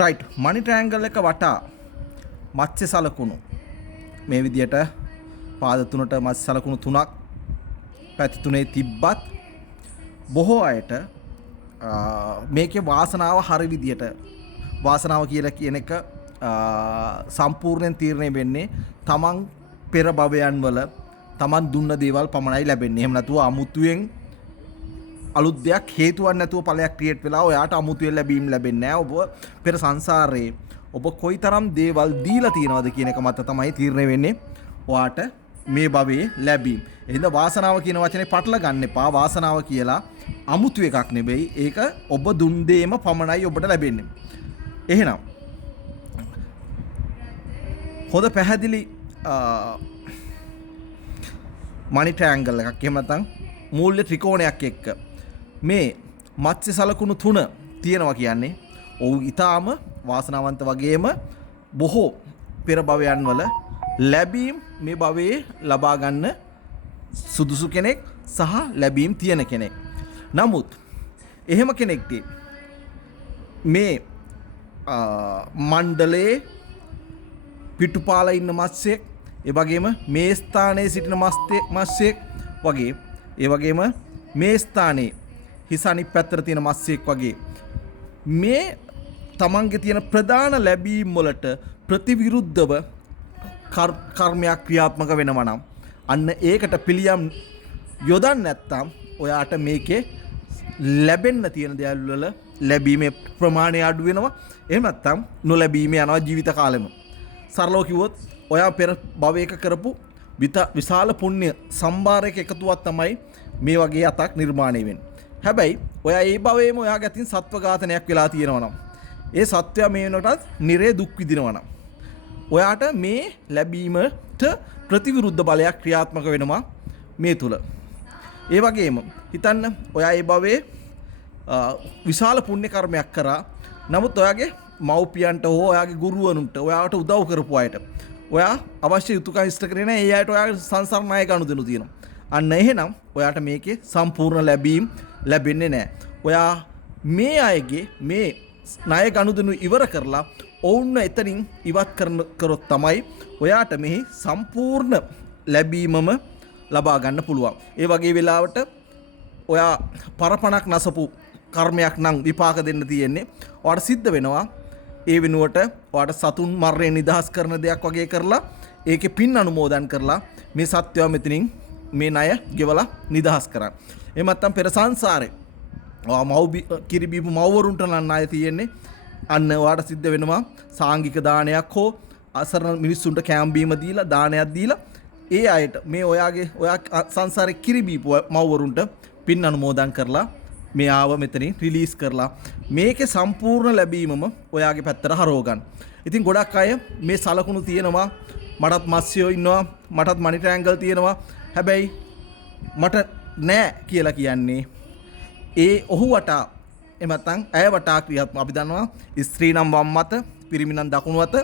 Right මනි ට්‍රෑන්ගල් එක වටා මත්ස්‍ය සලකුණු මේ විදියට පාද තුනට මත්ස්‍ය සලකුණු තුනක් පැති තුනේ තිබ්බත් බොහෝ අයට මේකේ වාසනාව හරි විදියට වාසනාව කියලා කියන එක සම්පූර්ණයෙන් තීරණය වෙන්නේ තමන් පෙර භවයන් වල තමන් දුන්න දේවල් පමණයි ලැබෙන්නේ. එහෙම නැතුව අමුතුවෙන් අලුත් දෙයක් හේතුවක් නැතුව ඵලයක් ක්‍රියේට් වෙලා ඔයාට අමුතුවෙන් ලැබීම් ලැබෙන්නේ නැහැ. ඔබ පෙර සංසාරේ ඔබ කොයිතරම් දේවල් දීලා තියනවද කියන එක මත තමයි තීරණය වෙන්නේ ඔයාට මේ භවයේ ලැබීම්. එහෙනම් වාසනාව කියන වචනේ පටල ගන්න එපා. වාසනාව කියලා අමුතු එකක් නෙවෙයි. ඒක ඔබ දුන් දෙයම පමණයි ඔබට ලැබෙන්නේ. එහෙනම් හොඳ පැහැදිලි මනි ට්‍රෑන්ගල් එකක් එහෙම නැත්නම් මූල්‍ය ත්‍රිකෝණයක් එක්ක මේ මත්ස්‍ය සලකුණු තුන තියෙනවා කියන්නේ ඔව් ඊටාම වාසනාවන්ත වගේම බොහෝ පෙර භවයන් වල ලැබීම් මේ භවයේ ලබා ගන්න සුදුසු කෙනෙක් සහ ලැබීම් තියෙන කෙනෙක්. නමුත් එහෙම කෙනෙක්ට මේ මණ්ඩලයේ පිටුපාලා ඉන්න මත්ස්‍යෙක් ඒ වගේම මේ ස්ථානයේ සිටින මත්ස්‍යෙක් වගේ ඒ වගේම මේ ස්ථානයේ හිස අනිත් පැත්තට තියෙන මත්ස්‍යෙක් වගේ මේ තමන්ගේ තියෙන ප්‍රධාන ලැබීම් වලට ප්‍රතිවිරුද්ධව කර්මයක් ක්‍රියාත්මක වෙනවා නම් අන්න ඒකට පිළියම් යොදන්න නැත්නම් ඔයාට මේකේ ලැබෙන්න තියෙන දේවල් වල ලැබීමේ ප්‍රමාණය අඩු වෙනවා. එහෙම නැත්නම් නොලැබීම යනවා ජීවිත කාලෙම. සරලව කිව්වොත් ඔයා පෙර භවයක කරපු විශාල පුණ්‍ය සම්භාරයක එකතුවක් තමයි මේ වගේ අතක් නිර්මාණය වෙන්නේ. හැබැයි ඔයා ඒ භවයේම ඔයාගේ අතින් සත්ව ඝාතනයක් වෙලා තියෙනවා නම් ඒ සත්වයා මේ වෙනකොටත් නිරේ දුක් විඳිනවා නම් ඔයාට මේ ලැබීමට ප්‍රතිවිරුද්ධ බලයක් ක්‍රියාත්මක වෙනවා මේ තුල. ඒ වගේම හිතන්න ඔයා ඒ භවයේ විශාල පුණ්‍ය කර්මයක් කරා. නමුත් ඔයාගේ මව්පියන්ට හෝ ඔයාගේ ගුරුවරුන්ට ඔයාට උදව් කරපු අයට ඔයා අවශ්‍ය යුතුයකම් ඉෂ්ට කරේ නැහැ. ඒ අයට ඔයාගේ සංසාර ණය ගනුදෙනු තියෙනවා. අන්න එහෙනම් ඔයාට මේකේ සම්පූර්ණ ලැබීම් ලැබෙන්නේ නැහැ. ඔයා මේ අයගේ මේ ණය ගනුදෙනු ඉවර කරලා ඔවුන්ව එතනින් ඉවත් කරොත් තමයි ඔයාට මෙහි සම්පූර්ණ ලැබීමම ලබා ගන්න පුළුවන්. ඒ වගේ වෙලාවට ඔයා පරපණක් නසපු කර්මයක් නම් විපාක දෙන්න තියෙන්නේ. ඔයාට සිද්ධ වෙනවා ඒ වෙනුවට ඔයාට සතුන් මරණය නිදහස් කරන දෙයක් වගේ කරලා ඒකේ පින් අනුමෝදන් කරලා මේ සත්‍යව මෙතනින් මේ ණය ගෙවලා නිදහස් කරන්න. එහෙම නැත්නම් පෙර සංසාරේ ඔයා කිරි බීපු මව්වරුන්ට නම් ණය තියෙන්නේ. අන්න ඔයාට සිද්ධ වෙනවා සාංගික දානයක් හෝ අසරණ මිනිස්සුන්ට කෑම බීම දීලා දානයක් දීලා ඒ අයට මේ ඔයා සංසාරේ කිරි බීපු මව්වරුන්ට පින් අනුමෝදන් කරලා මේ ආව මෙතනින් රිලීස් කරලා මේකේ සම්පූර්ණ ලැබීමම ඔයාගේ පැත්තට හරව ගන්න. ඉතින් ගොඩක් අය මේ සලකුණු තියෙනවා මටත් මත්ස්‍යෝ ඉන්නවා මටත් මනි ට්‍රෑන්ගල් තියෙනවා හැබැයි මට නෑ කියලා කියන්නේ ඒ ඔහු වටා එහෙම නැත්නම් ඇය වටා ක්‍රියාත්මක අපි දන්නවා ස්ත්‍රී නම් වම් මත පිරිමි නම් දකුණු අත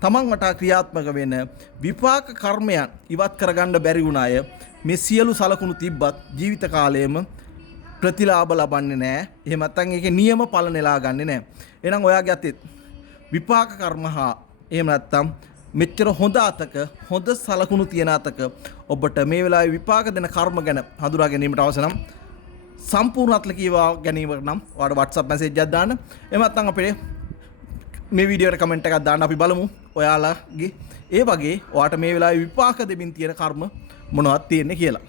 තමන් වටා ක්‍රියාත්මක වෙන විපාක කර්මයන් ඉවත් කරගන්න බැරි වුණ අය මේ සියලු සලකුණු තිබ්බත් ජීවිත කාලයේම ප්‍රතිලාභ ලබන්නේ නැහැ. එහෙම නැත්නම් ඒකේ නියම ඵල නෙලා ගන්නෙ නැහැ. එහෙනම් ඔයාගේ අතේ විපාක කර්ම හා එහෙම නැත්නම් මෙච්චර හොඳ අතක හොඳ සලකුණු තියෙන අතක ඔබට මේ වෙලාවේ විපාක දෙන කර්ම ගැන හඳුනා ගැනීමට අවශ්‍ය නම් සම්පූර්ණ අත්ල කියවා ගැනීමකට නම් ඔයාලට WhatsApp message එකක් දාන්න. එහෙම නැත්නම් අපේ මේ වීඩියෝ එකට කමෙන්ට් එකක් දාන්න අපි බලමු ඔයාලගේ ඒ වගේ ඔයාට මේ වෙලාවේ විපාක දෙමින් තියෙන කර්ම මොනවද තියෙන්නේ කියලා.